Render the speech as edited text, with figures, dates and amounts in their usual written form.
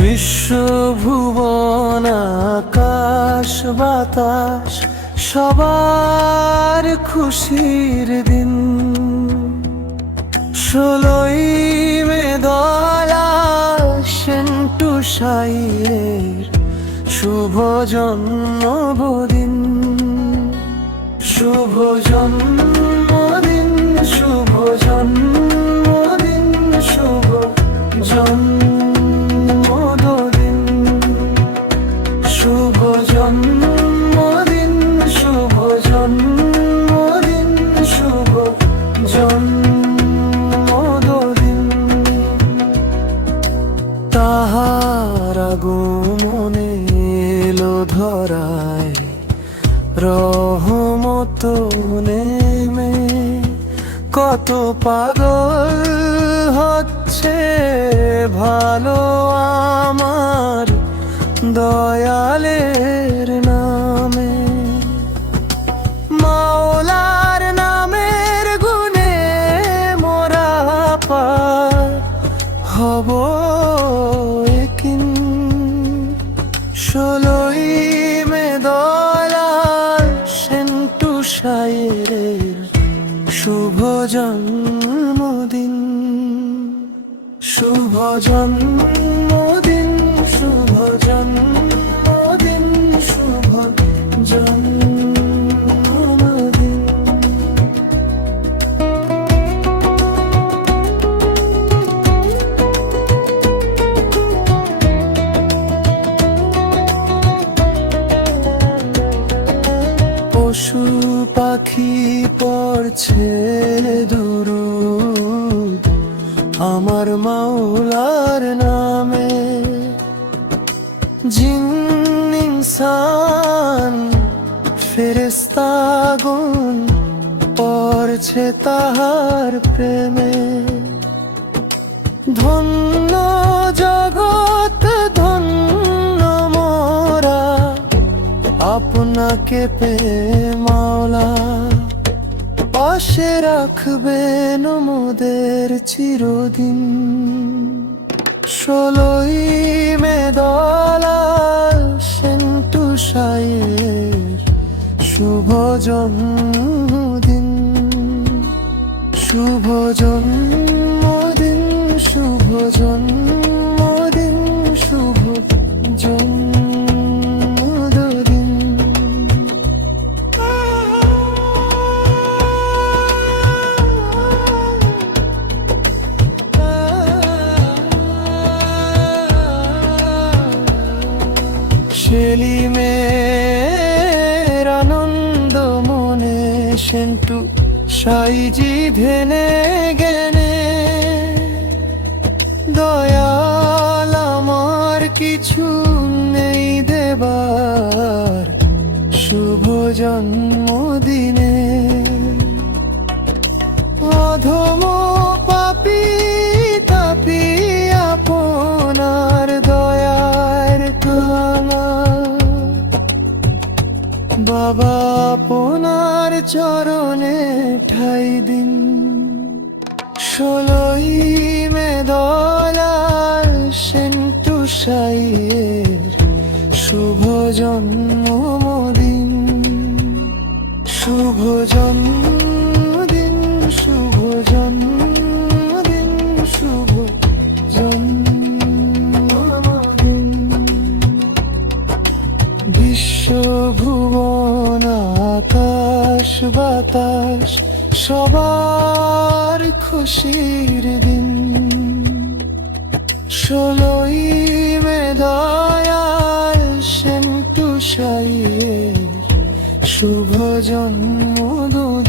বিশ্বভুবন আকাশ বাতাস সবার খুশির দিন। 16ই মে দয়াল সেন্টু সাইয়ের শুভ জন্মদিন। শুভ জন্মদিন, শুভ জন্মদিন, শুভ জন্মদিন, শুভ জন্মদিন, শুভ জন্মদিন, শুভ জন্মদিন। তাহার আগমনে এলো ধরায় রহমত নেমে, কত পাগল হচ্ছে ভালো আমার দয়ালের নামে। মাওলার নামের গুণে মোরা পার হব একিন। 16ই মে দয়াল সেন্টু সাইয়ের শুভ জন্মদিন। শুভ জন্মদিন, শুভ জন্মদিন, শুভ জন্মদিন। পশু পাখি পড়ছে দুরূদ আমার মাওলার নামে। জিন ইনসান ফেরেশতাগণ পড়ছে তাহার প্রেমে। ধন্য জগৎ ধন্য মোরা আপনাকে পেয়ে মাওলা। পাশে রাখবেন মোদের চিরদিন। 16ই মে দয়াল সেন্টু সাইয়ের শুভ জন্মদিন। শুভ জন্মদিন, শুভ জন্মদিন, শুভ জন্মদিন। সেলিমের আনন্দ মনে সেন্টু সাইজি ধেনে জ্ঞানে। দয়াল আমার কিছু নেই দেবার শুভ জন্মদিনে। অধম পাপী তাপি আপনার দয়ার কাঙা। বাবা আপনার চরণে ঠাই দিন। 16ই মে দয়াল সেন্টু সাইয়ের শুভ জন্মদিন। শুভ জন্মদিন, শুভ জন্মদিন, শুভ জন্মদিন। বিশ্বভুবন আকাশ বাতাস সবার খুশির দিন। 16ই মে দয়াল সেন্টু সাইয়ের শুভ জন্মদিন।